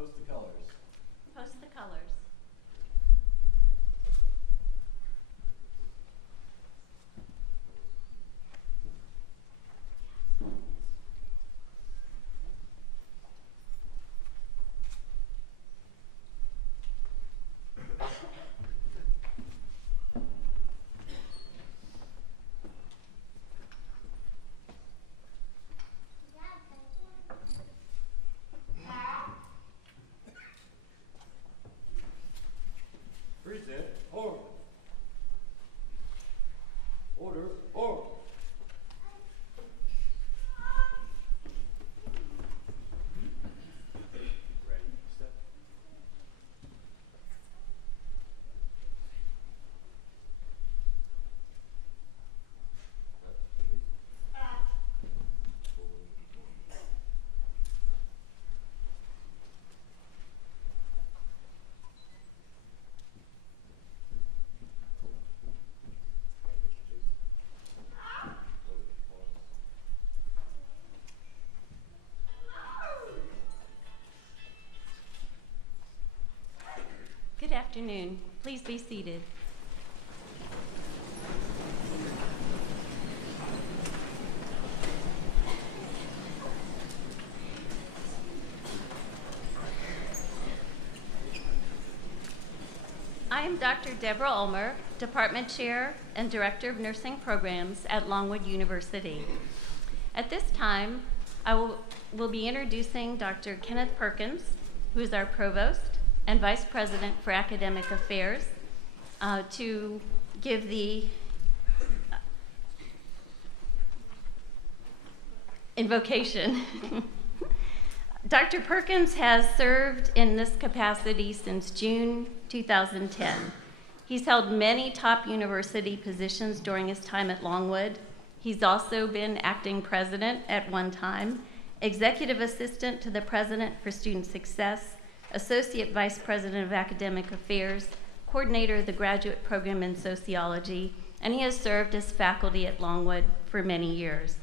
Post the colors. Post the colors. Present. Order. Order. Order. Ready. Step. Good afternoon. Please be seated. I am Dr. Deborah Ulmer, Department Chair and Director of Nursing Programs at Longwood University. At this time, I will be introducing Dr. Kenneth Perkins, who is our Provost and Vice President for Academic Affairs, to give the invocation. Dr. Perkins has served in this capacity since June 2010. He's held many top university positions during his time at Longwood. He's also been acting president at one time, executive assistant to the president for student success, associate vice president of academic affairs, coordinator of the graduate program in sociology, and he has served as faculty at Longwood for many years.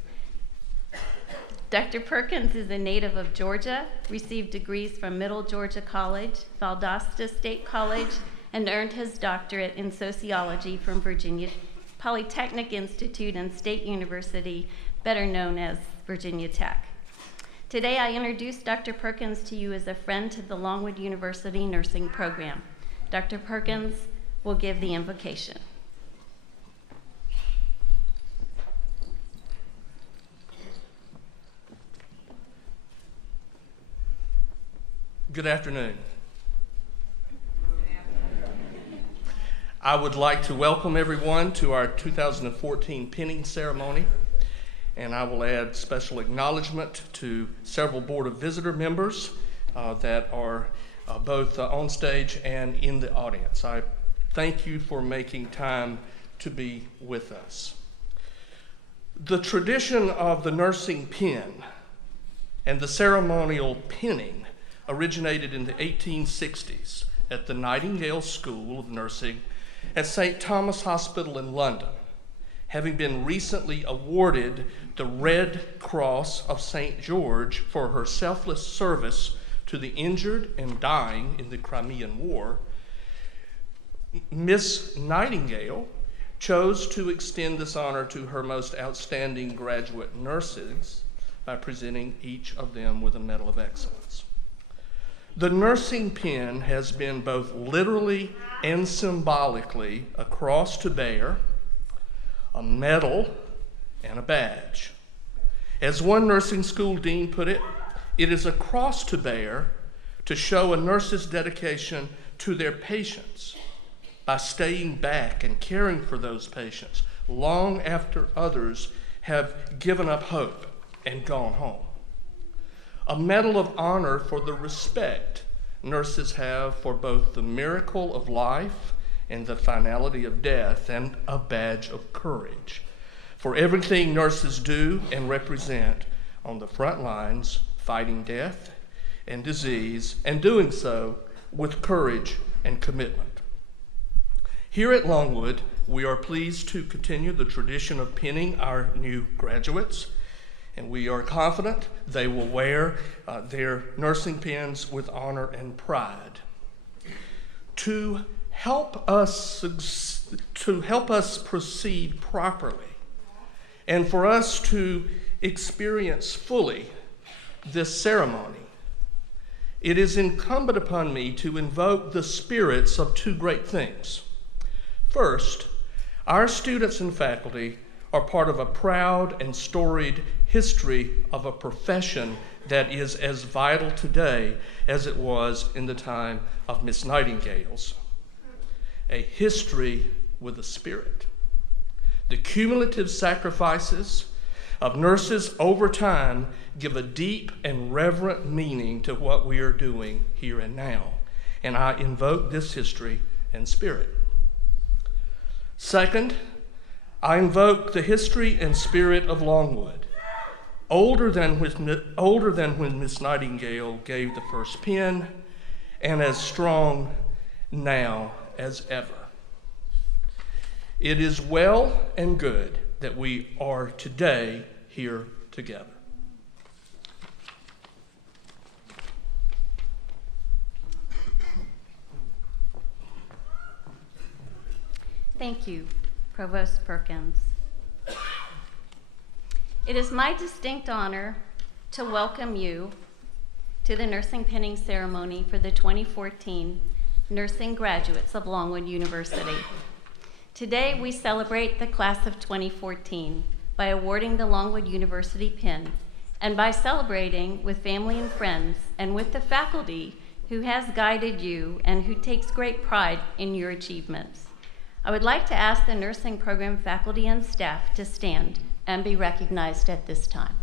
Dr. Perkins is a native of Georgia, received degrees from Middle Georgia College, Valdosta State College, and earned his doctorate in sociology from Virginia Polytechnic Institute and State University, better known as Virginia Tech. Today, I introduce Dr. Perkins to you as a friend to the Longwood University nursing program. Dr. Perkins will give the invocation. Good afternoon. I would like to welcome everyone to our 2014 pinning ceremony, and I will add special acknowledgement to several Board of Visitor members that are both on stage and in the audience. I thank you for making time to be with us. The tradition of the nursing pin and the ceremonial pinning originated in the 1860s at the Nightingale School of Nursing at St. Thomas Hospital in London, having been recently awarded the Red Cross of St. George for her selfless service to the injured and dying in the Crimean War. Miss Nightingale chose to extend this honor to her most outstanding graduate nurses by presenting each of them with a Medal of Excellence. The nursing pin has been both literally and symbolically a cross to bear, a medal, and a badge. As one nursing school dean put it, it is a cross to bear to show a nurse's dedication to their patients by staying back and caring for those patients long after others have given up hope and gone home. A medal of honor for the respect nurses have for both the miracle of life and the finality of death, and a badge of courage for everything nurses do and represent on the front lines, fighting death and disease, and doing so with courage and commitment. Here at Longwood, we are pleased to continue the tradition of pinning our new graduates. and we are confident they will wear their nursing pins with honor and pride. To help us proceed properly, and for us to experience fully this ceremony, it is incumbent upon me to invoke the spirits of two great things. First, our students and faculty are part of a proud and storied history of a profession that is as vital today as it was in the time of Miss Nightingale's. A history with a spirit. The cumulative sacrifices of nurses over time give a deep and reverent meaning to what we are doing here and now, and I invoke this history and spirit. Second, I invoke the history and spirit of Longwood, older than when Miss Nightingale gave the first pin, and as strong now as ever. It is well and good that we are today here together. Thank you, Provost Perkins. It is my distinct honor to welcome you to the nursing pinning ceremony for the 2014 nursing graduates of Longwood University. Today, we celebrate the class of 2014 by awarding the Longwood University pin and by celebrating with family and friends and with the faculty who has guided you and who takes great pride in your achievements. I would like to ask the nursing program faculty and staff to stand and be recognized at this time.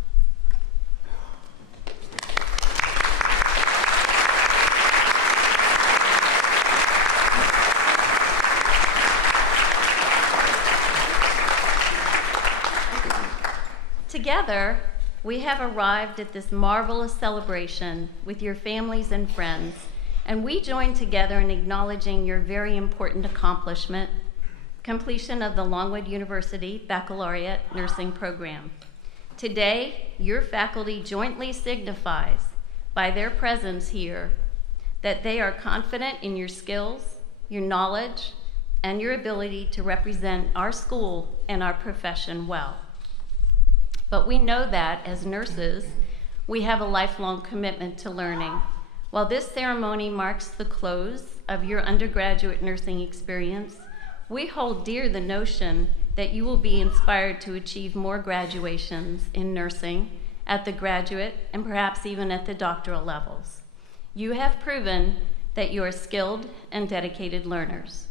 Together, we have arrived at this marvelous celebration with your families and friends, and we join together in acknowledging your very important accomplishment, completion of the Longwood University Baccalaureate Nursing Program. Today, your faculty jointly signifies by their presence here that they are confident in your skills, your knowledge, and your ability to represent our school and our profession well. But we know that as nurses, we have a lifelong commitment to learning. While this ceremony marks the close of your undergraduate nursing experience, we hold dear the notion that you will be inspired to achieve more graduations in nursing at the graduate and perhaps even at the doctoral levels. You have proven that you are skilled and dedicated learners.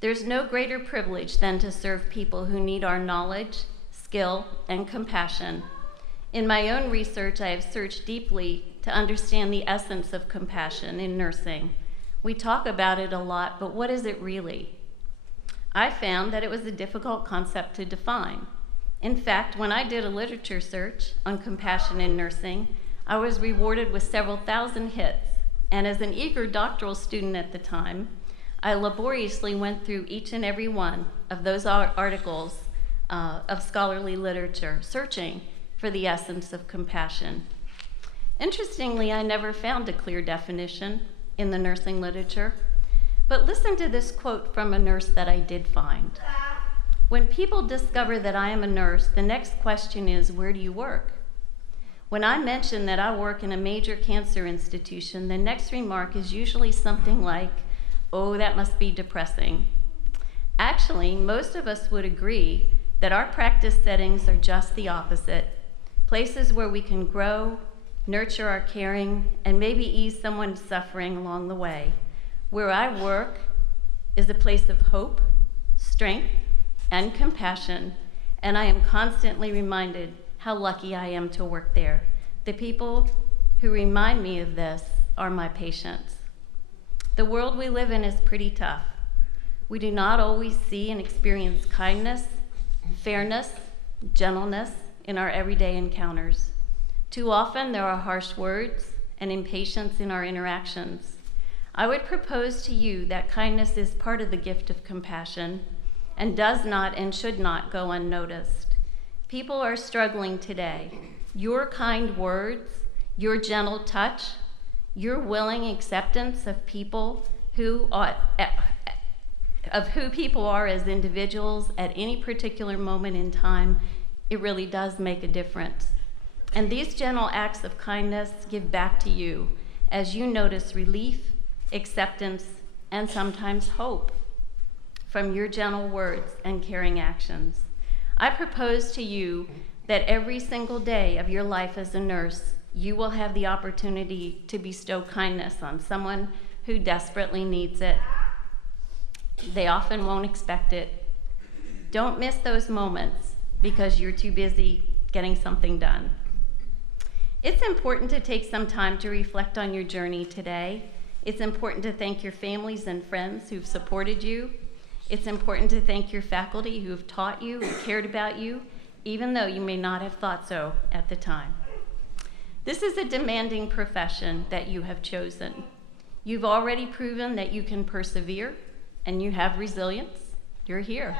There's no greater privilege than to serve people who need our knowledge, skill, and compassion. In my own research, I have searched deeply to understand the essence of compassion in nursing. We talk about it a lot, but what is it really? I found that it was a difficult concept to define. In fact, when I did a literature search on compassion in nursing, I was rewarded with several thousand hits. And as an eager doctoral student at the time, I laboriously went through each and every one of those articles of scholarly literature, searching for the essence of compassion. Interestingly, I never found a clear definition in the nursing literature, but listen to this quote from a nurse that I did find. When people discover that I am a nurse, the next question is, where do you work? When I mention that I work in a major cancer institution, the next remark is usually something like, oh, that must be depressing. Actually, most of us would agree that our practice settings are just the opposite, places where we can grow, nurture our caring, and maybe ease someone's suffering along the way. Where I work is a place of hope, strength, and compassion, and I am constantly reminded how lucky I am to work there. The people who remind me of this are my patients. The world we live in is pretty tough. We do not always see and experience kindness, fairness, gentleness in our everyday encounters. Too often there are harsh words and impatience in our interactions. I would propose to you that kindness is part of the gift of compassion and does not and should not go unnoticed. People are struggling today, Your kind words, your gentle touch, your willing acceptance of people who people are as individuals at any particular moment in time, it really does make a difference. And these gentle acts of kindness give back to you as you notice relief, acceptance, and sometimes hope from your gentle words and caring actions. I propose to you that every single day of your life as a nurse, you will have the opportunity to bestow kindness on someone who desperately needs it. They often won't expect it. Don't miss those moments because you're too busy getting something done. It's important to take some time to reflect on your journey today. It's important to thank your families and friends who've supported you. It's important to thank your faculty who've taught you and cared about you, even though you may not have thought so at the time. This is a demanding profession that you have chosen. You've already proven that you can persevere and you have resilience. You're here.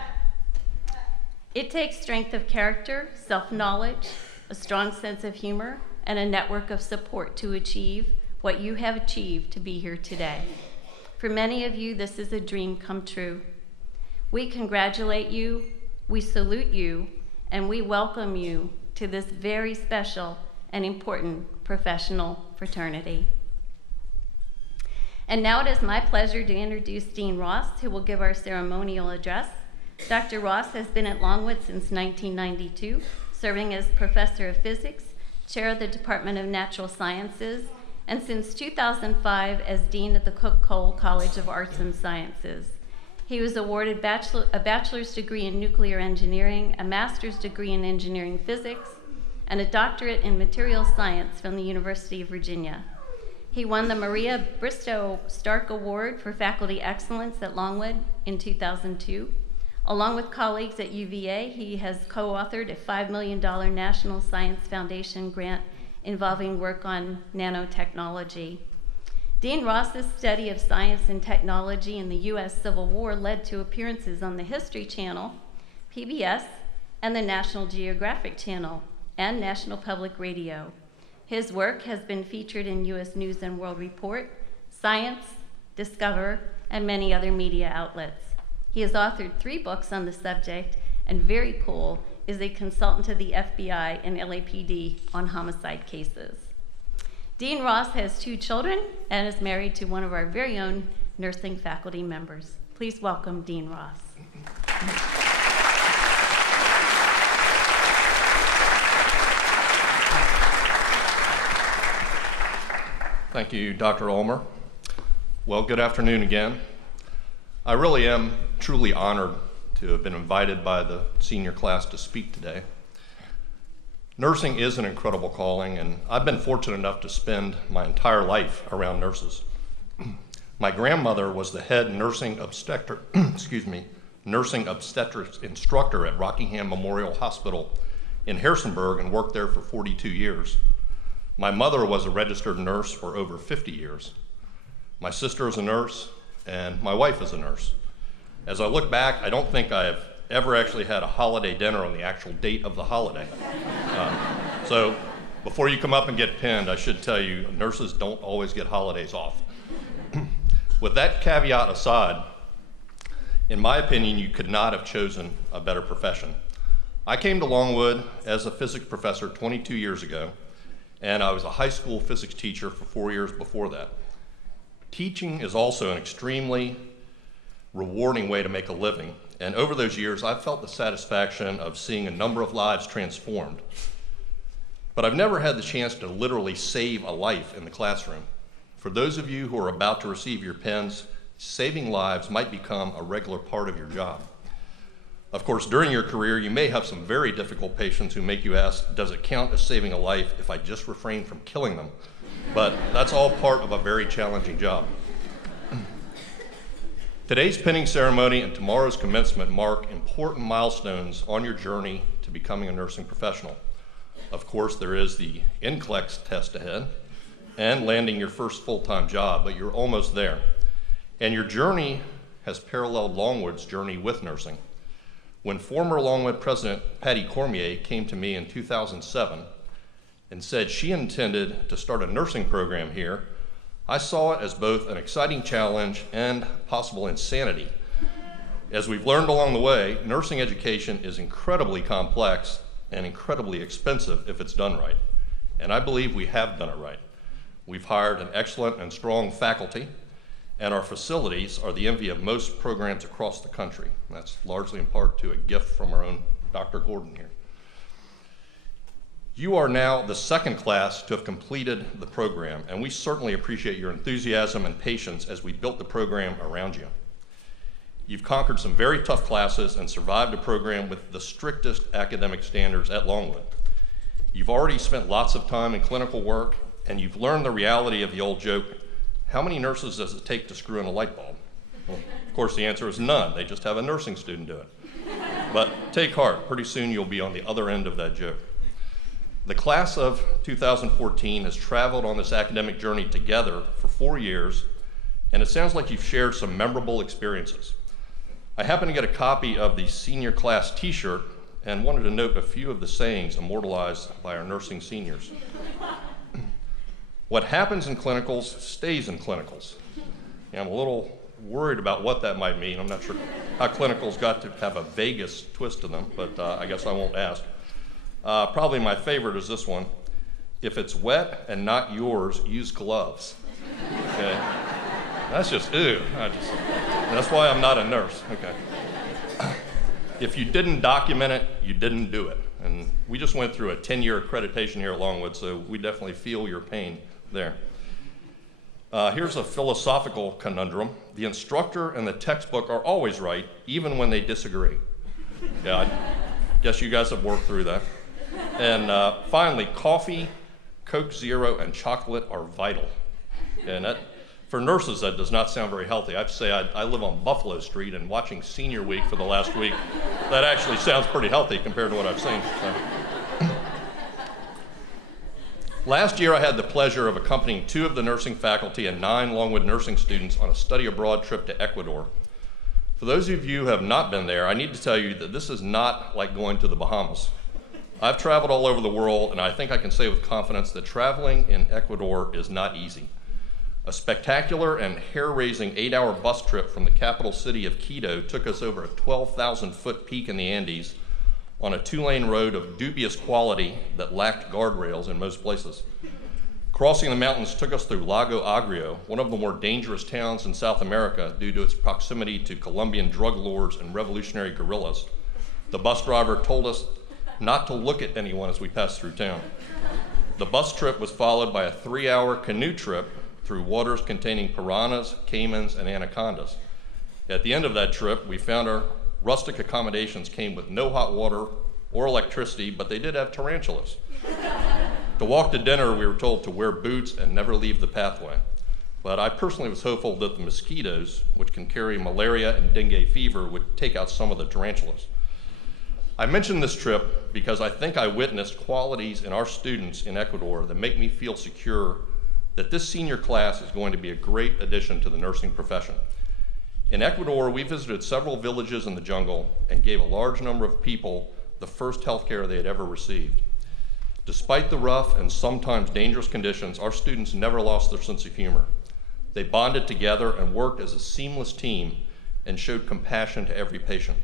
It takes strength of character, self-knowledge, a strong sense of humor, and a network of support to achieve what you have achieved to be here today. For many of you, this is a dream come true. We congratulate you, we salute you, and we welcome you to this very special and important professional fraternity. And now it is my pleasure to introduce Dean Ross, who will give our ceremonial address. Dr. Ross has been at Longwood since 1992, serving as professor of physics, chair of the Department of Natural Sciences, and since 2005 as dean of the Cook Cole College of Arts and Sciences. He was awarded a bachelor's degree in nuclear engineering, a master's degree in engineering physics, and a doctorate in material science from the University of Virginia. He won the Maria Bristow Stark Award for Faculty Excellence at Longwood in 2002. Along with colleagues at UVA, he has co-authored a $5 million National Science Foundation grant involving work on nanotechnology. Dean Ross's study of science and technology in the U.S. Civil War led to appearances on the History Channel, PBS, and the National Geographic Channel, and National Public Radio. His work has been featured in U.S. News and World Report, Science, Discover, and many other media outlets. He has authored 3 books on the subject, and very cool, is a consultant to the FBI and LAPD on homicide cases. Dean Ross has 2 children and is married to one of our very own nursing faculty members. Please welcome Dean Ross. Thank you, Dr. Ulmer. Well, good afternoon again. I really am truly honored to have been invited by the senior class to speak today. Nursing is an incredible calling, and I've been fortunate enough to spend my entire life around nurses. My grandmother was the head nursing obstetrics instructor at Rockingham Memorial Hospital in Harrisonburg and worked there for 42 years. My mother was a registered nurse for over 50 years. My sister is a nurse, and my wife is a nurse. As I look back, I don't think I have ever actually had a holiday dinner on the actual date of the holiday. So before you come up and get pinned, I should tell you, nurses don't always get holidays off. With that caveat aside, in my opinion, you could not have chosen a better profession. I came to Longwood as a physics professor 22 years ago, and I was a high school physics teacher for 4 years before that. Teaching is also an extremely rewarding way to make a living, and over those years, I've felt the satisfaction of seeing a number of lives transformed. But I've never had the chance to literally save a life in the classroom. For those of you who are about to receive your pens, saving lives might become a regular part of your job. Of course, during your career, you may have some very difficult patients who make you ask, does it count as saving a life if I just refrain from killing them? But that's all part of a very challenging job. Today's pinning ceremony and tomorrow's commencement mark important milestones on your journey to becoming a nursing professional. Of course, there is the NCLEX test ahead and landing your first full-time job, but you're almost there. And your journey has paralleled Longwood's journey with nursing. When former Longwood President Patty Cormier came to me in 2007 and said she intended to start a nursing program here, I saw it as both an exciting challenge and possible insanity. As we've learned along the way, nursing education is incredibly complex and incredibly expensive if it's done right. And I believe we have done it right. We've hired an excellent and strong faculty, and our facilities are the envy of most programs across the country. That's largely in part to a gift from our own Dr. Gordon here. You are now the second class to have completed the program, and we certainly appreciate your enthusiasm and patience as we built the program around you. You've conquered some very tough classes and survived a program with the strictest academic standards at Longwood. You've already spent lots of time in clinical work, and you've learned the reality of the old joke, how many nurses does it take to screw in a light bulb? Well, of course, the answer is none. They just have a nursing student do it. But take heart, pretty soon you'll be on the other end of that joke. The class of 2014 has traveled on this academic journey together for 4 years, and it sounds like you've shared some memorable experiences. I happened to get a copy of the senior class t-shirt and wanted to note a few of the sayings immortalized by our nursing seniors. What happens in clinicals stays in clinicals. Yeah, I'm a little worried about what that might mean. I'm not sure how clinicals got to have a Vegas twist to them, but I guess I won't ask. Probably my favorite is this one. If it's wet and not yours, use gloves. Okay. That's just, ew. That's why I'm not a nurse. Okay. If you didn't document it, you didn't do it. And we just went through a 10-year accreditation here at Longwood, so we definitely feel your pain there. Here's a philosophical conundrum. The instructor and the textbook are always right, even when they disagree. Yeah, I guess you guys have worked through that. And finally, coffee, Coke Zero, and chocolate are vital. And that, for nurses, that does not sound very healthy. I have to say, I live on Buffalo Street, and watching Senior Week for the last week, that actually sounds pretty healthy compared to what I've seen. So. Last year, I had the pleasure of accompanying 2 of the nursing faculty and 9 Longwood nursing students on a study abroad trip to Ecuador. For those of you who have not been there, I need to tell you that this is not like going to the Bahamas. I've traveled all over the world, and I think I can say with confidence that traveling in Ecuador is not easy. A spectacular and hair-raising 8-hour bus trip from the capital city of Quito took us over a 12,000-foot peak in the Andes on a 2-lane road of dubious quality that lacked guardrails in most places. Crossing the mountains took us through Lago Agrio, one of the more dangerous towns in South America due to its proximity to Colombian drug lords and revolutionary guerrillas. The bus driver told us not to look at anyone as we passed through town. The bus trip was followed by a 3-hour canoe trip through waters containing piranhas, caimans, and anacondas. At the end of that trip, we found our rustic accommodations came with no hot water or electricity, but they did have tarantulas. To walk to dinner, we were told to wear boots and never leave the pathway. But I personally was hopeful that the mosquitoes, which can carry malaria and dengue fever, would take out some of the tarantulas. I mention this trip because I think I witnessed qualities in our students in Ecuador that make me feel secure that this senior class is going to be a great addition to the nursing profession. In Ecuador, we visited several villages in the jungle and gave a large number of people the first health care they had ever received. Despite the rough and sometimes dangerous conditions, our students never lost their sense of humor. They bonded together and worked as a seamless team and showed compassion to every patient.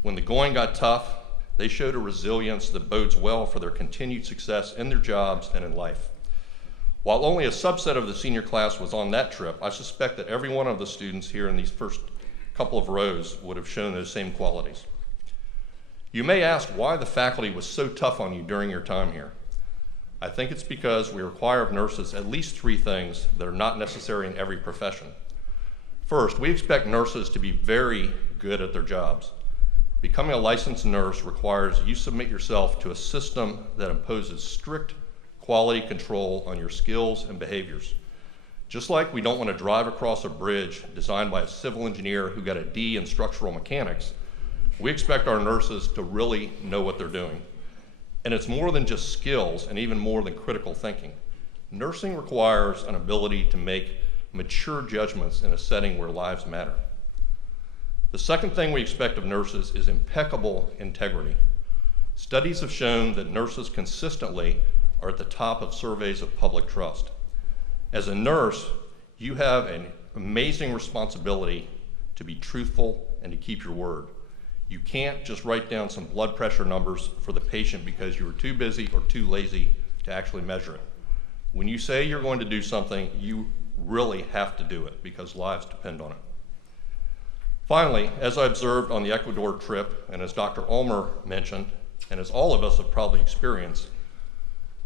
When the going got tough, they showed a resilience that bodes well for their continued success in their jobs and in life. While only a subset of the senior class was on that trip, I suspect that every one of the students here in these first couple of rows would have shown those same qualities. You may ask why the faculty was so tough on you during your time here. I think it's because we require of nurses at least 3 things that are not necessary in every profession. First, we expect nurses to be very good at their jobs. Becoming a licensed nurse requires you submit yourself to a system that imposes strict quality control on your skills and behaviors. Just like we don't want to drive across a bridge designed by a civil engineer who got a D in structural mechanics, we expect our nurses to really know what they're doing. And it's more than just skills and even more than critical thinking. Nursing requires an ability to make mature judgments in a setting where lives matter. The second thing we expect of nurses is impeccable integrity. Studies have shown that nurses consistently are at the top of surveys of public trust. As a nurse, you have an amazing responsibility to be truthful and to keep your word. You can't just write down some blood pressure numbers for the patient because you were too busy or too lazy to actually measure it. When you say you're going to do something, you really have to do it because lives depend on it. Finally, as I observed on the Ecuador trip, and as Dr. Ulmer mentioned, and as all of us have probably experienced,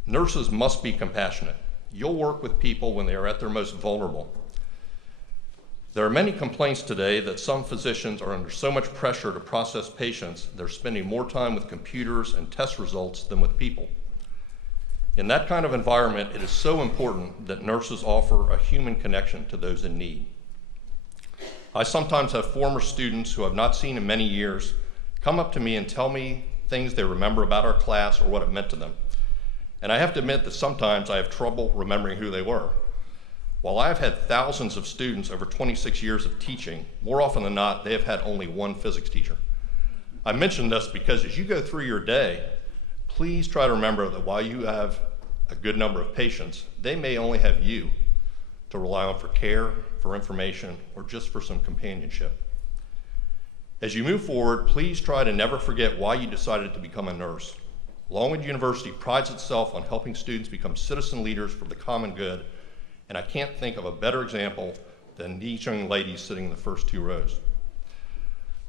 nurses must be compassionate. You'll work with people when they are at their most vulnerable. There are many complaints today that some physicians are under so much pressure to process patients, they're spending more time with computers and test results than with people. In that kind of environment, it is so important that nurses offer a human connection to those in need. I sometimes have former students who I've not seen in many years come up to me and tell me things they remember about our class or what it meant to them. And I have to admit that sometimes I have trouble remembering who they were. While I've had thousands of students over 26 years of teaching, more often than not, they have had only one physics teacher. I mention this because as you go through your day, please try to remember that while you have a good number of patients, they may only have you to rely on for care, for information, or just for some companionship. As you move forward, please try to never forget why you decided to become a nurse. Longwood University prides itself on helping students become citizen leaders for the common good, and I can't think of a better example than these young ladies sitting in the first two rows.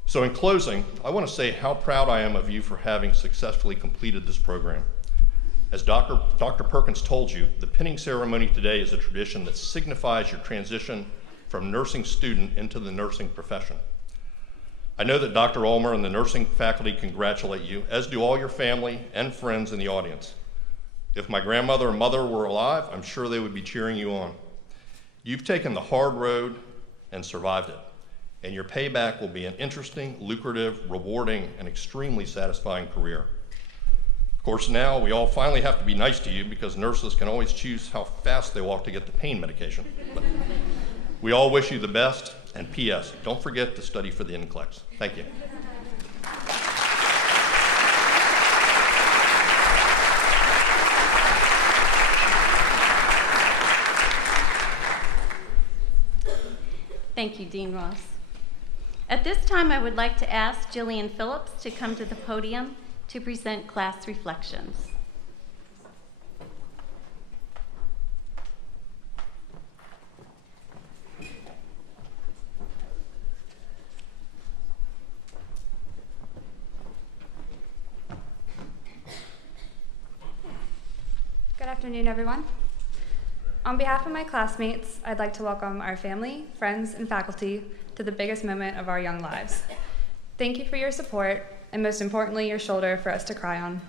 So in closing, I want to say how proud I am of you for having successfully completed this program. As Dr. Perkins told you, the pinning ceremony today is a tradition that signifies your transition from nursing student into the nursing profession. I know that Dr. Ulmer and the nursing faculty congratulate you, as do all your family and friends in the audience. If my grandmother and mother were alive, I'm sure they would be cheering you on. You've taken the hard road and survived it, and your payback will be an interesting, lucrative, rewarding, and extremely satisfying career. Of course, now we all finally have to be nice to you because nurses can always choose how fast they walk to get the pain medication. But we all wish you the best, and P.S., don't forget to study for the NCLEX. Thank you. Thank you, Dean Ross. At this time, I would like to ask Jillian Phillips to come to the podium to present class reflections. Good afternoon, everyone. On behalf of my classmates, I'd like to welcome our family, friends, and faculty to the biggest moment of our young lives. Thank you for your support, and most importantly, your shoulder for us to cry on.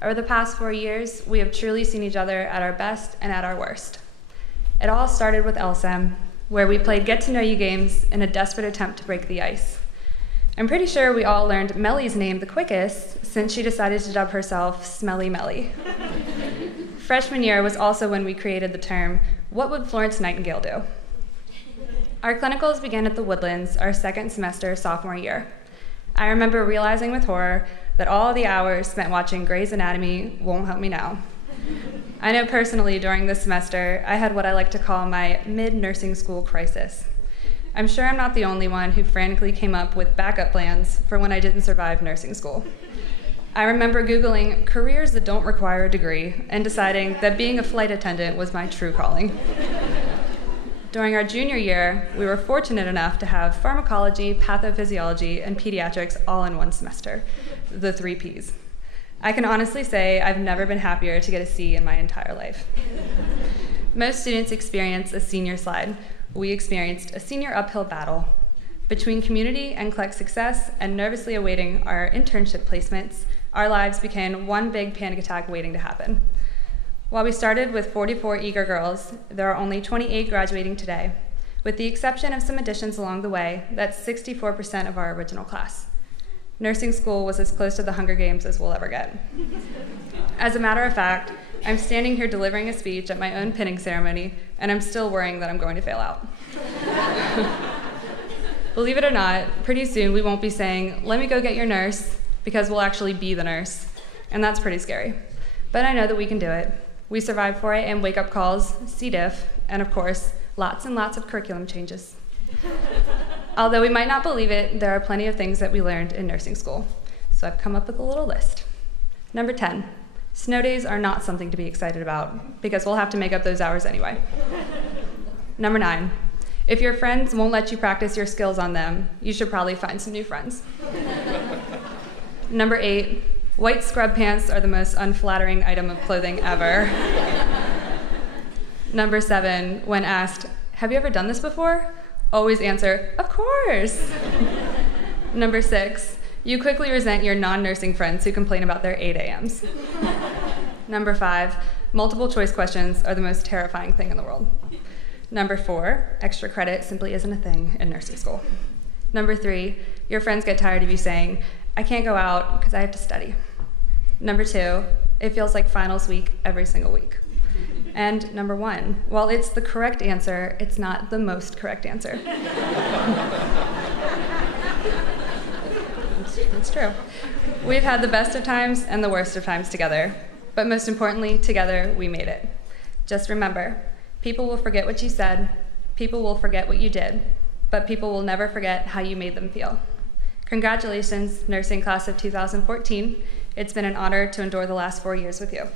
Over the past 4 years, we have truly seen each other at our best and at our worst. It all started with LSEM, where we played get-to-know-you games in a desperate attempt to break the ice. I'm pretty sure we all learned Mellie's name the quickest since she decided to dub herself Smelly Mellie. Freshman year was also when we created the term, "What would Florence Nightingale do?" Our clinicals began at the Woodlands our second semester sophomore year. I remember realizing with horror that all the hours spent watching Grey's Anatomy won't help me now. I know personally during this semester, I had what I like to call my mid-nursing school crisis. I'm sure I'm not the only one who frantically came up with backup plans for when I didn't survive nursing school. I remember Googling careers that don't require a degree and deciding that being a flight attendant was my true calling. During our junior year, we were fortunate enough to have pharmacology, pathophysiology, and pediatrics all in one semester, the 3 Ps. I can honestly say I've never been happier to get a C in my entire life. Most students experience a senior slide. We experienced a senior uphill battle. Between community and NCLEX success and nervously awaiting our internship placements, our lives became one big panic attack waiting to happen. While we started with 44 eager girls, there are only 28 graduating today. With the exception of some additions along the way, that's 64% of our original class. Nursing school was as close to the Hunger Games as we'll ever get. As a matter of fact, I'm standing here delivering a speech at my own pinning ceremony, and I'm still worrying that I'm going to fail out. Believe it or not, pretty soon we won't be saying, "Let me go get your nurse," because we'll actually be the nurse, and that's pretty scary. But I know that we can do it. We survived 4 a.m. wake-up calls, C. diff, and of course, lots and lots of curriculum changes. Although we might not believe it, there are plenty of things that we learned in nursing school. So I've come up with a little list. Number 10, snow days are not something to be excited about because we'll have to make up those hours anyway. Number 9, if your friends won't let you practice your skills on them, you should probably find some new friends. Number 8, white scrub pants are the most unflattering item of clothing ever. Number 7, when asked, have you ever done this before? Always answer, of course. Number 6, you quickly resent your non-nursing friends who complain about their 8 a.m.s. Number 5, multiple choice questions are the most terrifying thing in the world. Number 4, extra credit simply isn't a thing in nursing school. Number 3, your friends get tired of you saying, I can't go out because I have to study. Number 2, it feels like finals week every single week. And number 1, while it's the correct answer, it's not the most correct answer. It's true. We've had the best of times and the worst of times together, but most importantly, together we made it. Just remember, people will forget what you said, people will forget what you did, but people will never forget how you made them feel. Congratulations, nursing class of 2014. It's been an honor to endure the last 4 years with you.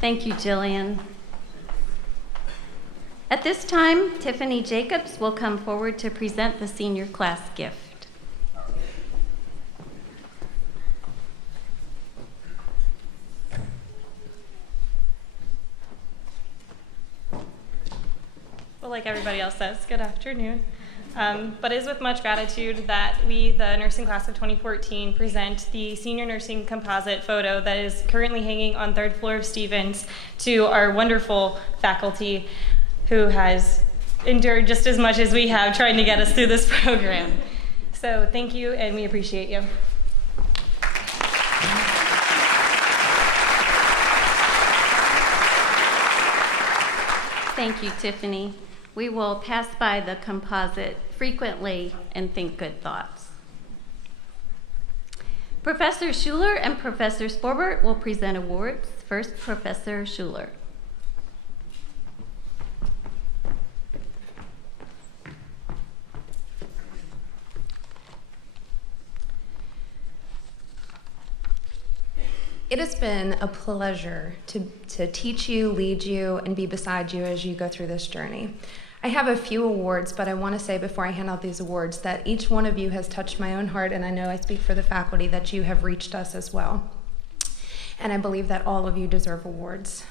Thank you, Jillian. At this time, Tiffany Jacobs will come forward to present the senior class gift. Well, like everybody else says, good afternoon. But it is with much gratitude that we, the nursing class of 2014, present the senior nursing composite photo that is currently hanging on 3rd floor of Stevens to our wonderful faculty who has endured just as much as we have trying to get us through this program. So thank you, and we appreciate you. Thank you, Tiffany. We will pass by the composite frequently and think good thoughts. Professor Schuler and Professor Sporbert will present awards. First, Professor Schuler. It has been a pleasure to teach you, lead you, and be beside you as you go through this journey. I have a few awards, but I want to say before I hand out these awards that each one of you has touched my own heart, and I know I speak for the faculty that you have reached us as well. And I believe that all of you deserve awards.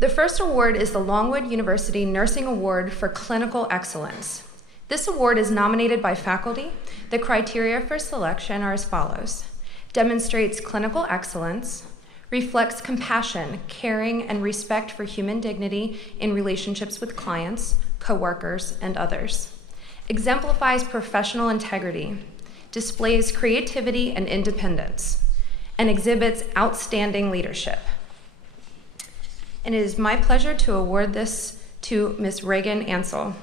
The first award is the Longwood University Nursing Award for Clinical Excellence. This award is nominated by faculty. The criteria for selection are as follows: demonstrates clinical excellence, reflects compassion, caring, and respect for human dignity in relationships with clients, coworkers, and others, exemplifies professional integrity, displays creativity and independence, and exhibits outstanding leadership. And it is my pleasure to award this to Ms. Reagan Ansel.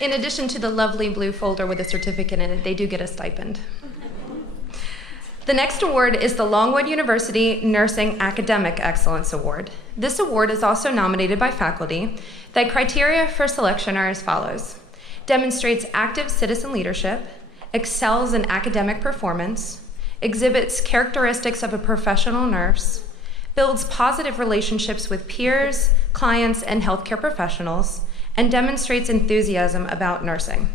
In addition to the lovely blue folder with a certificate in it, they do get a stipend. The next award is the Longwood University Nursing Academic Excellence Award. This award is also nominated by faculty. The criteria for selection are as follows: demonstrates active citizen leadership, excels in academic performance, exhibits characteristics of a professional nurse, builds positive relationships with peers, clients, and healthcare professionals, and demonstrates enthusiasm about nursing.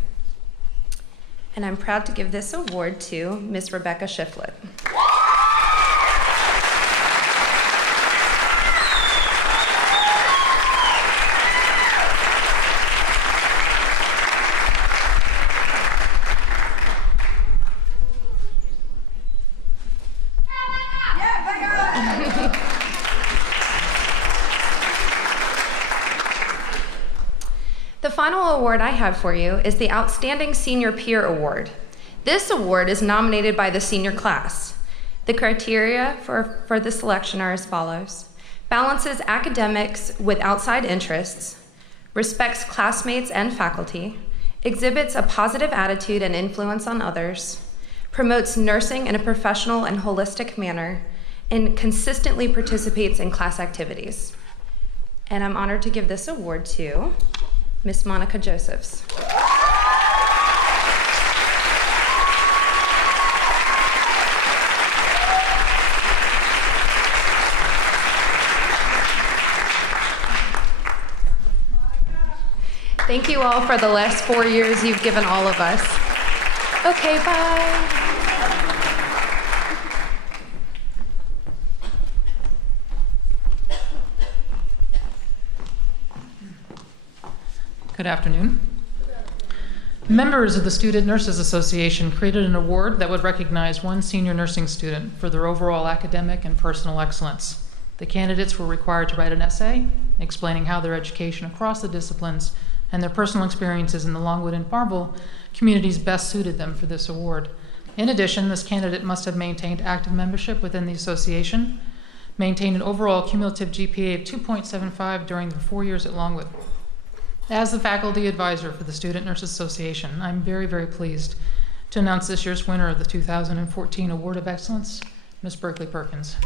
And I'm proud to give this award to Ms. Rebecca Shiflett. final award I have for you is the Outstanding Senior Peer Award. This award is nominated by the senior class. The criteria for the selection are as follows: balances academics with outside interests, respects classmates and faculty, exhibits a positive attitude and influence on others, promotes nursing in a professional and holistic manner, and consistently participates in class activities. And I'm honored to give this award to Miss Monica Josephs. Thank you all for the last 4 years you've given all of us. Okay, bye. Good afternoon. Members of the Student Nurses Association created an award that would recognize one senior nursing student for their overall academic and personal excellence. The candidates were required to write an essay explaining how their education across the disciplines and their personal experiences in the Longwood and Farmville communities best suited them for this award. In addition, this candidate must have maintained active membership within the association, maintained an overall cumulative GPA of 2.75 during their 4 years at Longwood. As the faculty advisor for the Student Nurses Association, I'm very, very pleased to announce this year's winner of the 2014 Award of Excellence, Ms. Berkeley Perkins.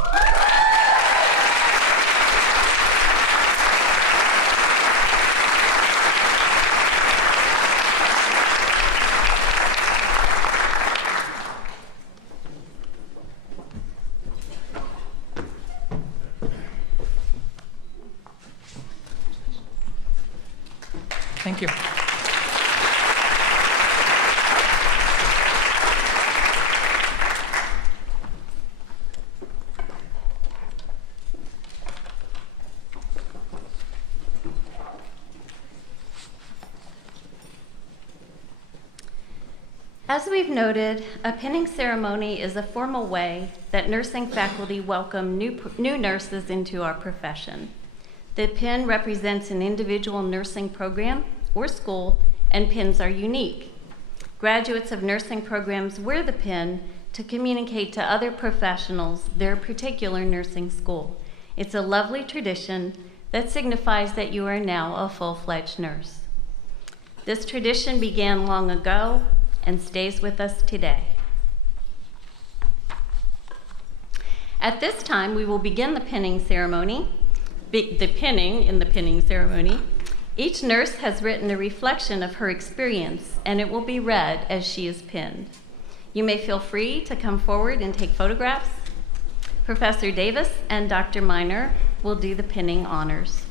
Thank you. As we've noted, a pinning ceremony is a formal way that nursing faculty welcome new nurses into our profession. The pin represents an individual nursing program or school, and pins are unique. Graduates of nursing programs wear the pin to communicate to other professionals their particular nursing school. It's a lovely tradition that signifies that you are now a full-fledged nurse. This tradition began long ago and stays with us today. At this time, we will begin the pinning ceremony. The pinning ceremony. Each nurse has written a reflection of her experience, and it will be read as she is pinned. You may feel free to come forward and take photographs. Professor Davis and Dr. Miner will do the pinning honors.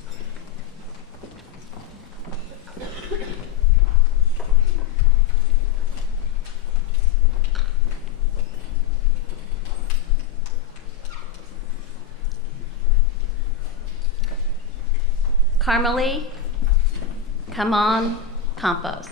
Carmelie, come on, Campos.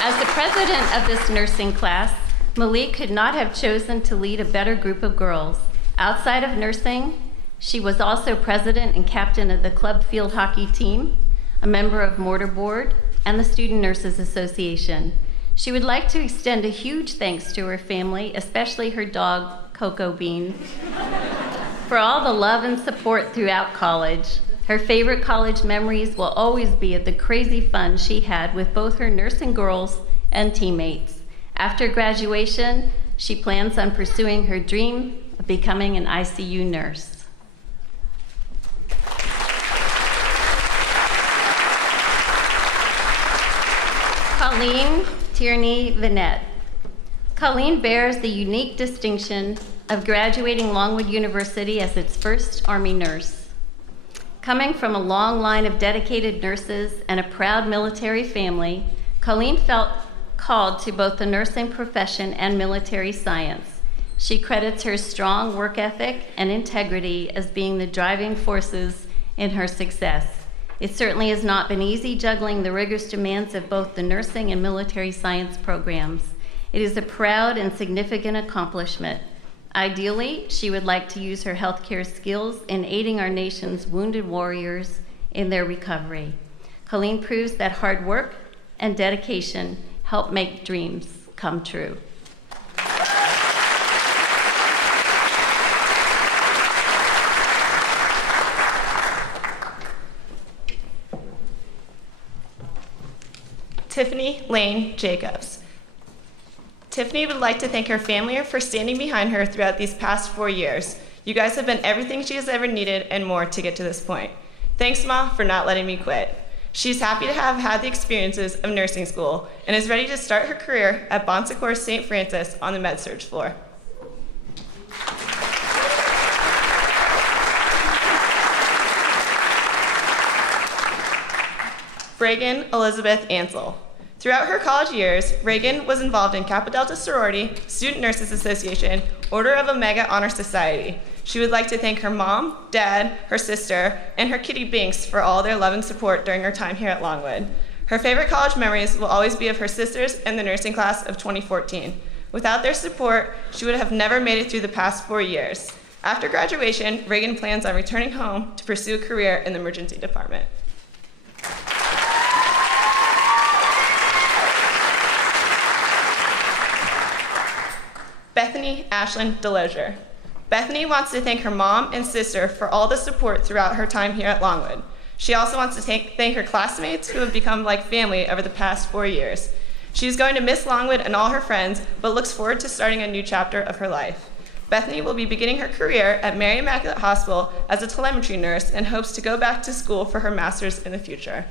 As the president of this nursing class, Malik could not have chosen to lead a better group of girls. Outside of nursing, she was also president and captain of the club field hockey team, a member of Mortar Board, and the Student Nurses Association. She would like to extend a huge thanks to her family, especially her dog, Cocoa Bean, for all the love and support throughout college. Her favorite college memories will always be of the crazy fun she had with both her nursing girls and teammates. After graduation, she plans on pursuing her dream of becoming an ICU nurse. Colleen Tierney Vinette. Colleen bears the unique distinction of graduating Longwood University as its first Army nurse. Coming from a long line of dedicated nurses and a proud military family, Colleen felt called to both the nursing profession and military science. She credits her strong work ethic and integrity as being the driving forces in her success. It certainly has not been easy juggling the rigorous demands of both the nursing and military science programs. It is a proud and significant accomplishment. Ideally, she would like to use her healthcare skills in aiding our nation's wounded warriors in their recovery. Colleen proves that hard work and dedication help make dreams come true. Tiffany Lane Jacobs. Tiffany would like to thank her family for standing behind her throughout these past 4 years. You guys have been everything she has ever needed and more to get to this point. Thanks, Ma, for not letting me quit. She's happy to have had the experiences of nursing school and is ready to start her career at Bon Secours St. Francis on the med-surg floor. Reagan Elizabeth Ansel. Throughout her college years, Reagan was involved in Kappa Delta Sorority, Student Nurses Association, Order of Omega Honor Society. She would like to thank her mom, dad, her sister, and her kitty Binks for all their love and support during her time here at Longwood. Her favorite college memories will always be of her sisters and the nursing class of 2014. Without their support, she would have never made it through the past 4 years. After graduation, Reagan plans on returning home to pursue a career in the emergency department. Bethany Ashlyn Delosier. Bethany wants to thank her mom and sister for all the support throughout her time here at Longwood. She also wants to thank her classmates who have become like family over the past 4 years. She's going to miss Longwood and all her friends, but looks forward to starting a new chapter of her life. Bethany will be beginning her career at Mary Immaculate Hospital as a telemetry nurse and hopes to go back to school for her master's in the future.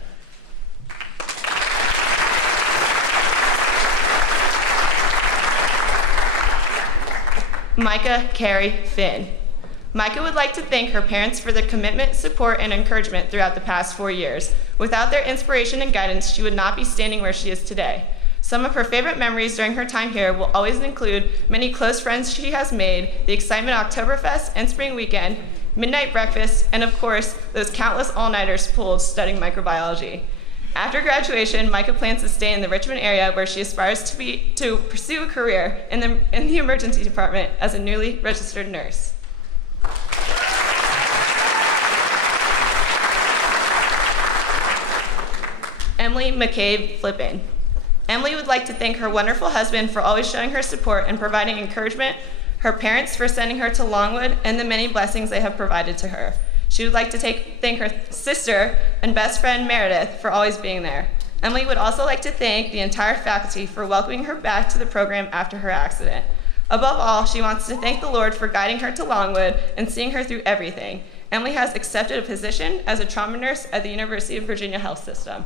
Micah Carey Finn. Micah would like to thank her parents for their commitment, support, and encouragement throughout the past 4 years. Without their inspiration and guidance, she would not be standing where she is today. Some of her favorite memories during her time here will always include many close friends she has made, the excitement of Oktoberfest and spring weekend, midnight breakfast, and of course, those countless all-nighters pulled studying microbiology. After graduation, Micah plans to stay in the Richmond area where she aspires to pursue a career in the emergency department as a newly registered nurse. Emily McCabe Flippin. Emily would like to thank her wonderful husband for always showing her support and providing encouragement, her parents for sending her to Longwood, and the many blessings they have provided to her. She would like to thank her sister and best friend Meredith for always being there. Emily would also like to thank the entire faculty for welcoming her back to the program after her accident. Above all, she wants to thank the Lord for guiding her to Longwood and seeing her through everything. Emily has accepted a position as a trauma nurse at the University of Virginia Health System.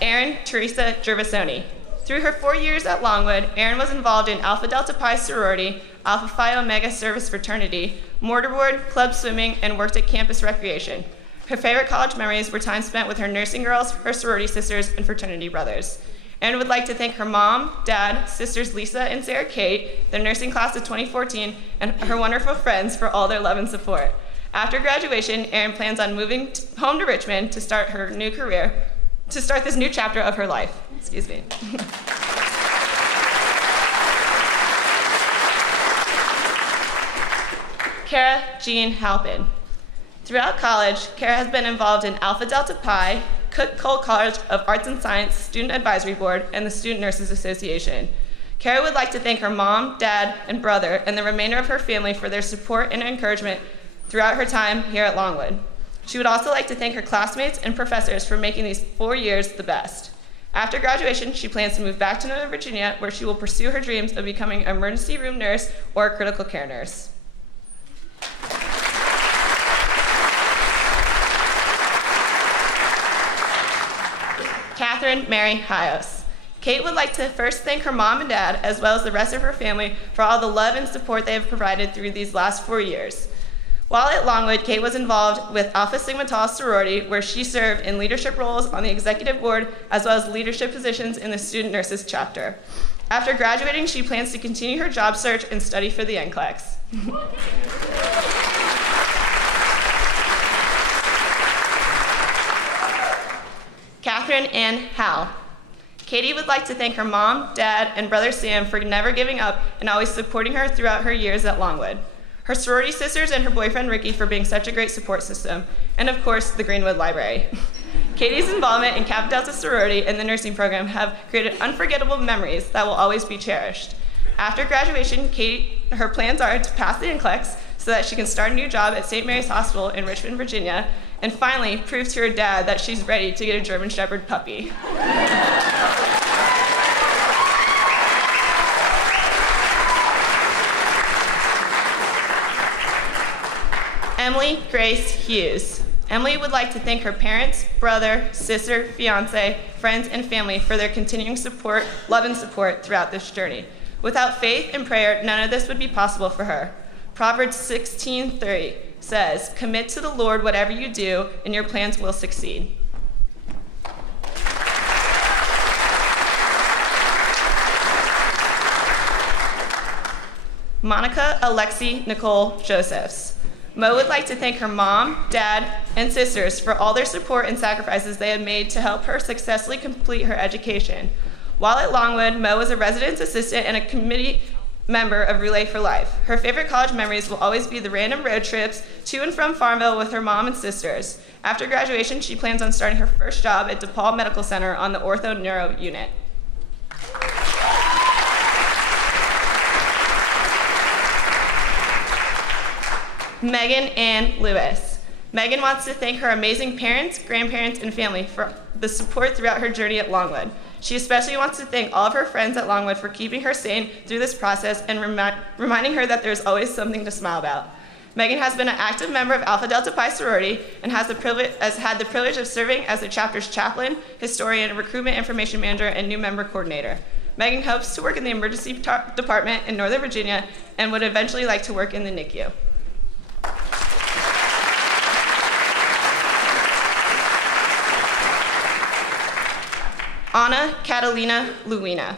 Erin Teresa Gervasoni. Through her 4 years at Longwood, Erin was involved in Alpha Delta Pi sorority, Alpha Phi Omega service fraternity, mortarboard, club swimming, and worked at campus recreation. Her favorite college memories were time spent with her nursing girls, her sorority sisters, and fraternity brothers. Erin would like to thank her mom, dad, sisters Lisa and Sarah Kate, their nursing class of 2014, and her wonderful friends for all their love and support. After graduation, Erin plans on moving home to Richmond to start her new career, to start this new chapter of her life. Excuse me. Kara Jean Halpin. Throughout college, Kara has been involved in Alpha Delta Pi, Cook Cole College of Arts and Science Student Advisory Board, and the Student Nurses Association. Kara would like to thank her mom, dad, and brother, and the remainder of her family for their support and encouragement throughout her time here at Longwood. She would also like to thank her classmates and professors for making these 4 years the best. After graduation, she plans to move back to Northern Virginia, where she will pursue her dreams of becoming an emergency room nurse or a critical care nurse. Catherine Mary Hyos. Kate would like to first thank her mom and dad, as well as the rest of her family, for all the love and support they have provided through these last 4 years. While at Longwood, Kate was involved with Alpha Sigma Tau sorority, where she served in leadership roles on the executive board, as well as leadership positions in the student nurses chapter. After graduating, she plans to continue her job search and study for the NCLEX. Catherine Ann Howell. Katie would like to thank her mom, dad, and brother Sam for never giving up and always supporting her throughout her years at Longwood. Her sorority sisters and her boyfriend Ricky for being such a great support system. And of course, the Greenwood Library. Katie's involvement in Kappa Delta sorority and the nursing program have created unforgettable memories that will always be cherished. After graduation, her plans are to pass the NCLEX so that she can start a new job at St. Mary's Hospital in Richmond, Virginia, and finally prove to her dad that she's ready to get a German Shepherd puppy. Emily Grace Hughes. Emily would like to thank her parents, brother, sister, fiance, friends, and family for their continuing support, love, and support throughout this journey. Without faith and prayer, none of this would be possible for her. Proverbs 16:3 says, "Commit to the Lord whatever you do, and your plans will succeed." Monica Alexi Nicole Josephs. Mo would like to thank her mom, dad, and sisters for all their support and sacrifices they have made to help her successfully complete her education. While at Longwood, Mo was a residence assistant and a committee member of Relay for Life. Her favorite college memories will always be the random road trips to and from Farmville with her mom and sisters. After graduation, she plans on starting her first job at DePaul Medical Center on the Ortho Neuro Unit. Megan Ann Lewis. Megan wants to thank her amazing parents, grandparents, and family for the support throughout her journey at Longwood. She especially wants to thank all of her friends at Longwood for keeping her sane through this process and reminding her that there's always something to smile about. Megan has been an active member of Alpha Delta Pi sorority and has had the privilege of serving as the chapter's chaplain, historian, recruitment information manager, and new member coordinator. Megan hopes to work in the emergency department in Northern Virginia and would eventually like to work in the NICU. Anna Catalina Luina.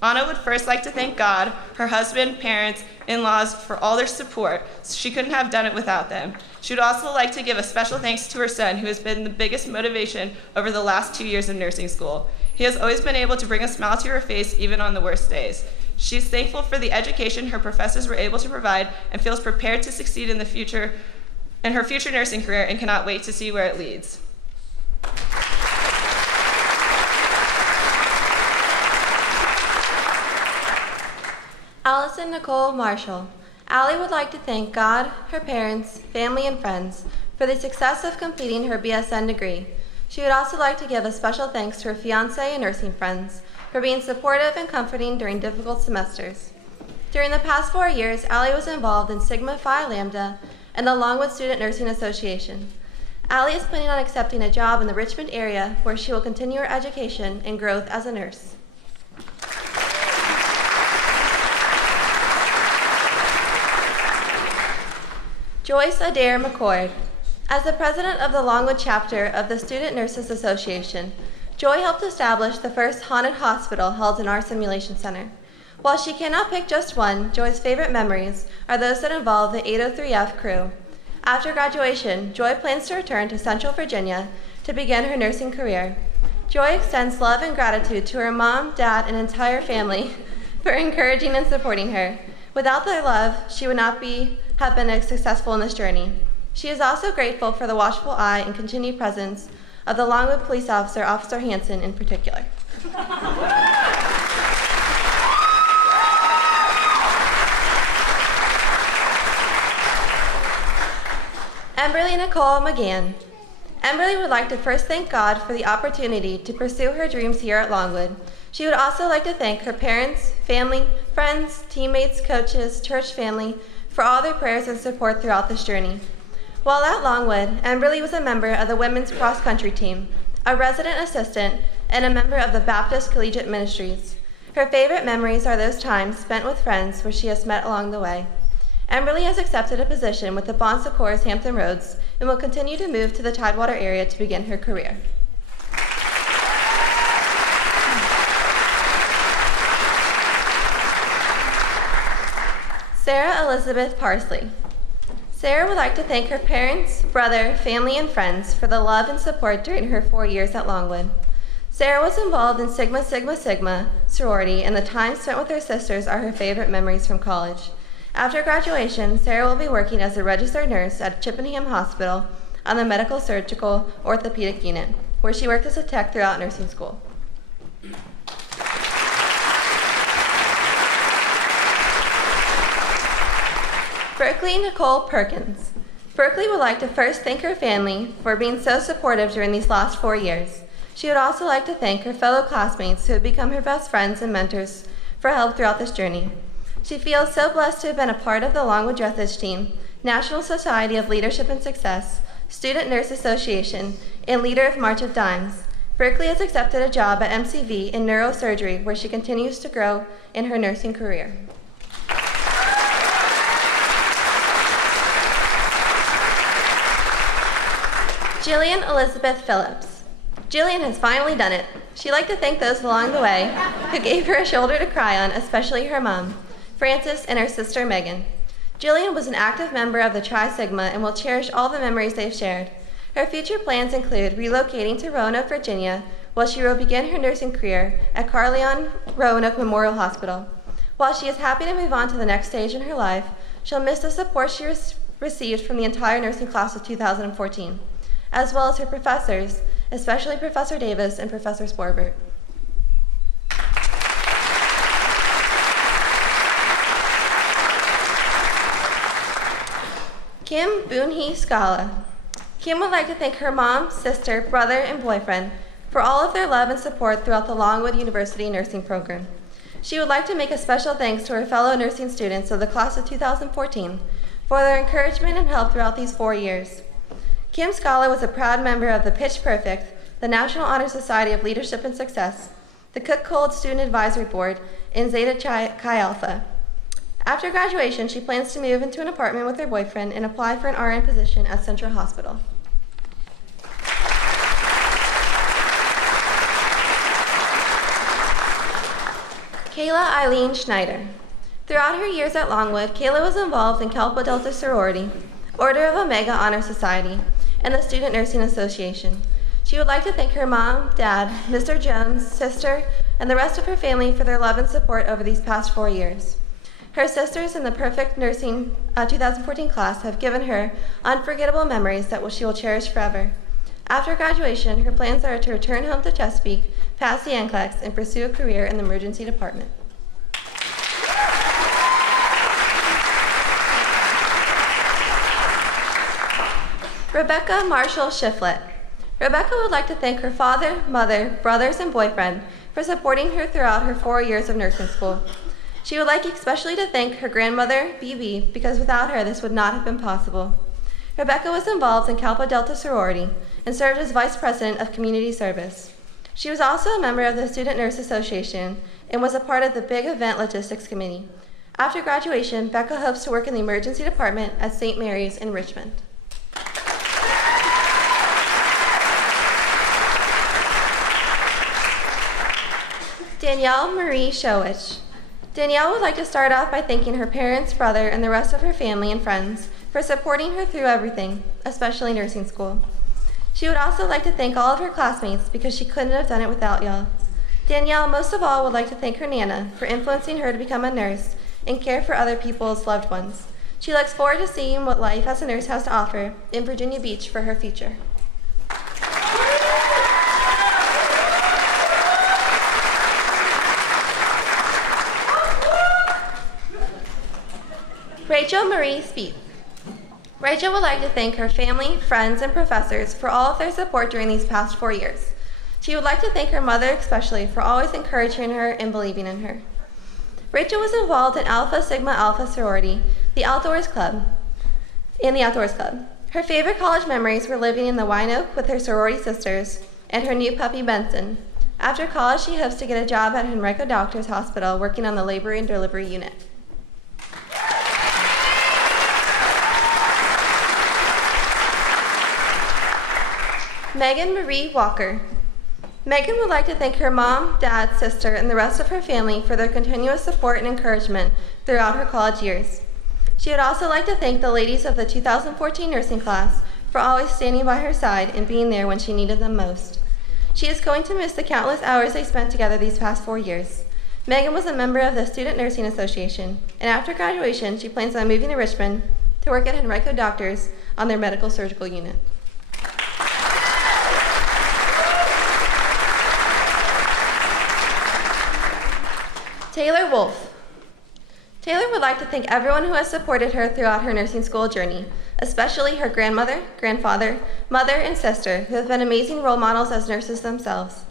Anna would first like to thank God, her husband, parents, in-laws for all their support. She couldn't have done it without them. She would also like to give a special thanks to her son, who has been the biggest motivation over the last 2 years of nursing school. He has always been able to bring a smile to her face even on the worst days. She is thankful for the education her professors were able to provide and feels prepared to succeed in her future nursing career and cannot wait to see where it leads. Allison Nicole Marshall. Allie would like to thank God, her parents, family, and friends for the success of completing her BSN degree. She would also like to give a special thanks to her fiancé and nursing friends for being supportive and comforting during difficult semesters. During the past 4 years, Allie was involved in Sigma Phi Lambda and the Longwood Student Nursing Association. Allie is planning on accepting a job in the Richmond area where she will continue her education and growth as a nurse. Joyce Adair McCord. As the president of the Longwood chapter of the Student Nurses Association, Joy helped establish the first haunted hospital held in our simulation center. While she cannot pick just one, Joy's favorite memories are those that involve the 803F crew. After graduation, Joy plans to return to Central Virginia to begin her nursing career. Joy extends love and gratitude to her mom, dad, and entire family for encouraging and supporting her. Without their love, she would not have been as successful in this journey. She is also grateful for the watchful eye and continued presence of the Longwood police officer, Officer Hansen, in particular. Emberly Nicole McGann. Emberly would like to first thank God for the opportunity to pursue her dreams here at Longwood. She would also like to thank her parents, family, friends, teammates, coaches, church family for all their prayers and support throughout this journey. While at Longwood, Emberly was a member of the women's cross-country team, a resident assistant, and a member of the Baptist Collegiate Ministries. Her favorite memories are those times spent with friends where she has met along the way. Emberly has accepted a position with the Bon Secours Hampton Roads and will continue to move to the Tidewater area to begin her career. Sarah Elizabeth Parsley. Sarah would like to thank her parents, brother, family, and friends for the love and support during her 4 years at Longwood. Sarah was involved in Sigma Sigma Sigma sorority, and the time spent with her sisters are her favorite memories from college. After graduation, Sarah will be working as a registered nurse at Chippenham Hospital on the medical surgical orthopedic unit, where she worked as a tech throughout nursing school. Berkeley Nicole Perkins. Berkeley would like to first thank her family for being so supportive during these last 4 years. She would also like to thank her fellow classmates who have become her best friends and mentors for help throughout this journey. She feels so blessed to have been a part of the Longwood Dressage Team, National Society of Leadership and Success, Student Nurse Association, and leader of March of Dimes. Berkeley has accepted a job at MCV in neurosurgery, where she continues to grow in her nursing career. Jillian Elizabeth Phillips. Jillian has finally done it. She'd like to thank those along the way who gave her a shoulder to cry on, especially her mom, Frances, and her sister, Megan. Jillian was an active member of the Chi Sigma and will cherish all the memories they've shared. Her future plans include relocating to Roanoke, Virginia, while she will begin her nursing career at Carleon Roanoke Memorial Hospital. While she is happy to move on to the next stage in her life, she'll miss the support she received from the entire nursing class of 2014, as well as her professors, especially Professor Davis and Professor Sporbert. Kim Boonhee Scala. Kim would like to thank her mom, sister, brother, and boyfriend for all of their love and support throughout the Longwood University nursing program. She would like to make a special thanks to her fellow nursing students of the class of 2014 for their encouragement and help throughout these 4 years. Kim Scala was a proud member of the Pitch Perfect, the National Honor Society of Leadership and Success, the Cook-Cold Student Advisory Board, and Zeta Chi Alpha. After graduation, she plans to move into an apartment with her boyfriend and apply for an RN position at Central Hospital. Kayla Eileen Schneider. Throughout her years at Longwood, Kayla was involved in Kappa Delta Sorority, Order of Omega Honor Society, and the Student Nursing Association. She would like to thank her mom, dad, Mr. Jones, sister, and the rest of her family for their love and support over these past 4 years. Her sisters in the Perfect Nursing 2014 class have given her unforgettable memories that she will cherish forever. After graduation, her plans are to return home to Chesapeake, pass the NCLEX, and pursue a career in the emergency department. Rebecca Marshall Shiflett. Rebecca would like to thank her father, mother, brothers, and boyfriend for supporting her throughout her 4 years of nursing school. She would like especially to thank her grandmother, BB, because without her this would not have been possible. Rebecca was involved in Kappa Delta sorority and served as vice president of community service. She was also a member of the Student Nurse Association and was a part of the Big Event Logistics Committee. After graduation, Becca hopes to work in the emergency department at St. Mary's in Richmond. Danielle Marie Showich. Danielle would like to start off by thanking her parents, brother, and the rest of her family and friends for supporting her through everything, especially nursing school. She would also like to thank all of her classmates because she couldn't have done it without y'all. Danielle, most of all, would like to thank her Nana for influencing her to become a nurse and care for other people's loved ones. She looks forward to seeing what life as a nurse has to offer in Virginia Beach for her future. Rachel Marie Speed. Rachel would like to thank her family, friends, and professors for all of their support during these past 4 years. She would like to thank her mother especially for always encouraging her and believing in her. Rachel was involved in Alpha Sigma Alpha sorority, the Outdoors Club. Her favorite college memories were living in the Winoke with her sorority sisters and her new puppy Benson. After college, she hopes to get a job at Henrico Doctors Hospital working on the labor and delivery unit. Megan Marie Walker. Megan would like to thank her mom, dad, sister, and the rest of her family for their continuous support and encouragement throughout her college years. She would also like to thank the ladies of the 2014 nursing class for always standing by her side and being there when she needed them most. She is going to miss the countless hours they spent together these past 4 years. Megan was a member of the Student Nursing Association, and after graduation, she plans on moving to Richmond to work at Henrico Doctors on their medical surgical unit. Taylor Wolf. Taylor would like to thank everyone who has supported her throughout her nursing school journey, especially her grandmother, grandfather, mother, and sister, who have been amazing role models as nurses themselves.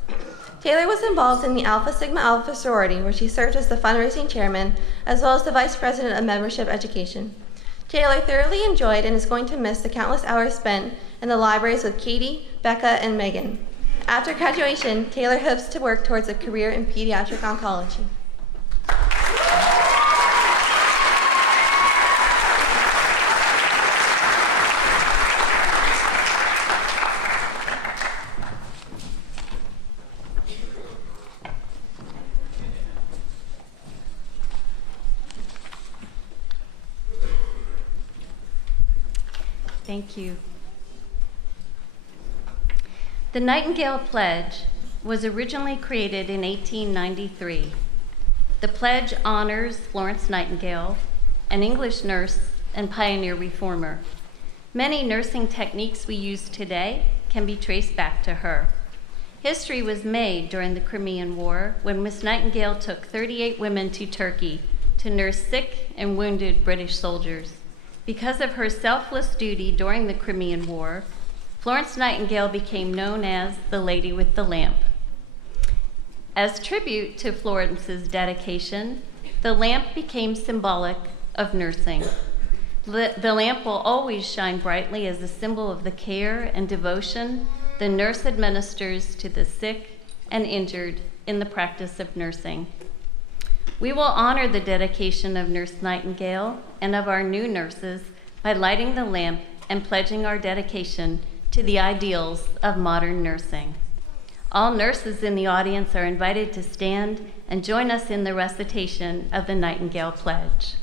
Taylor was involved in the Alpha Sigma Alpha sorority, where she served as the fundraising chairman, as well as the vice president of membership education. Taylor thoroughly enjoyed and is going to miss the countless hours spent in the libraries with Katie, Becca, and Megan. After graduation, Taylor hopes to work towards a career in pediatric oncology. Thank you. The Nightingale Pledge was originally created in 1893. The pledge honors Florence Nightingale, an English nurse and pioneer reformer. Many nursing techniques we use today can be traced back to her. History was made during the Crimean War when Miss Nightingale took 38 women to Turkey to nurse sick and wounded British soldiers. Because of her selfless duty during the Crimean War, Florence Nightingale became known as the Lady with the Lamp. As tribute to Florence's dedication, the lamp became symbolic of nursing. The lamp will always shine brightly as a symbol of the care and devotion the nurse administers to the sick and injured in the practice of nursing. We will honor the dedication of Nurse Nightingale and of our new nurses by lighting the lamp and pledging our dedication to the ideals of modern nursing. All nurses in the audience are invited to stand and join us in the recitation of the Nightingale Pledge.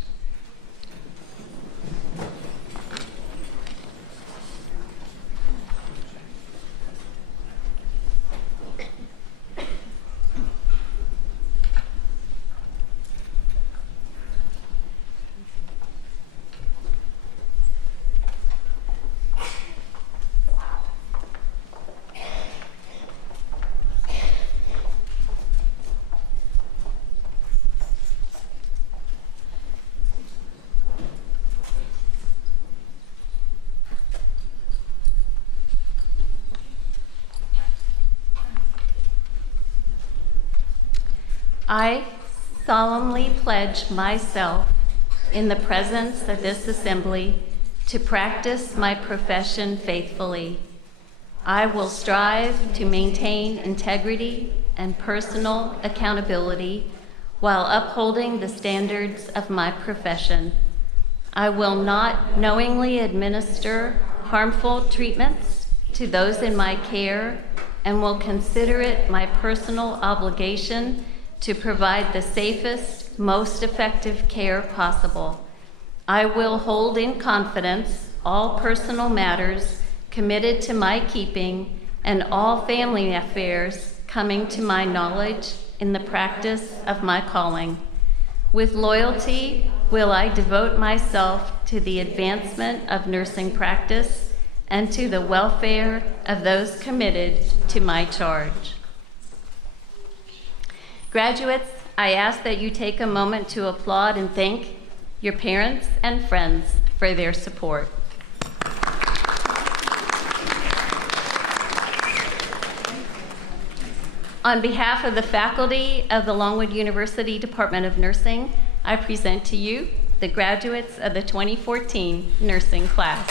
I solemnly pledge myself in the presence of this assembly to practice my profession faithfully. I will strive to maintain integrity and personal accountability while upholding the standards of my profession. I will not knowingly administer harmful treatments to those in my care and will consider it my personal obligation to provide the safest, most effective care possible. I will hold in confidence all personal matters committed to my keeping and all family affairs coming to my knowledge in the practice of my calling. With loyalty will I devote myself to the advancement of nursing practice and to the welfare of those committed to my charge. Graduates, I ask that you take a moment to applaud and thank your parents and friends for their support. On behalf of the faculty of the Longwood University Department of Nursing, I present to you the graduates of the 2014 nursing class.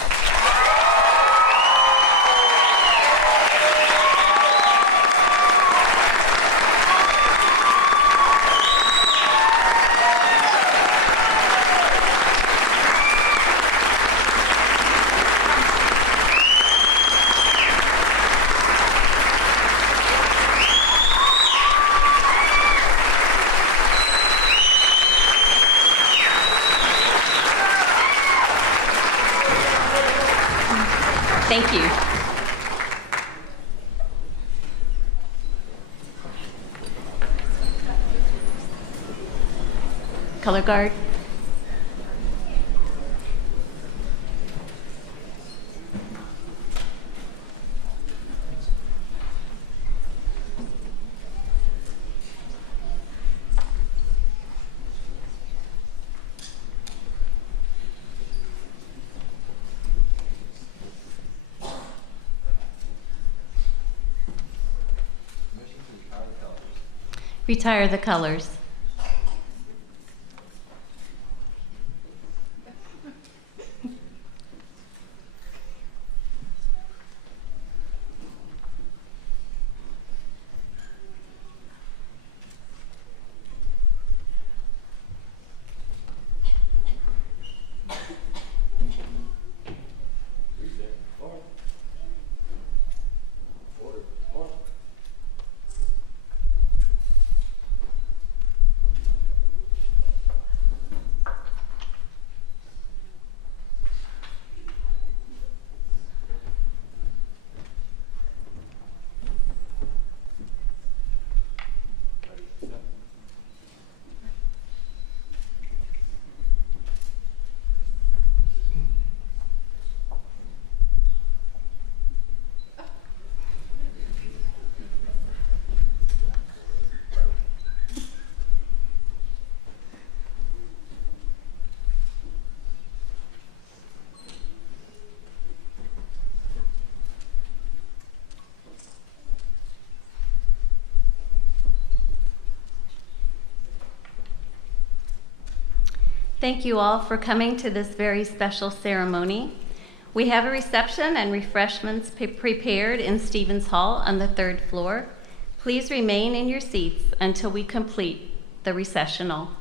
Thank you. color guard. Retire the colors. Thank you all for coming to this very special ceremony. We have a reception and refreshments prepared in Stevens Hall on the 3rd floor. Please remain in your seats until we complete the recessional.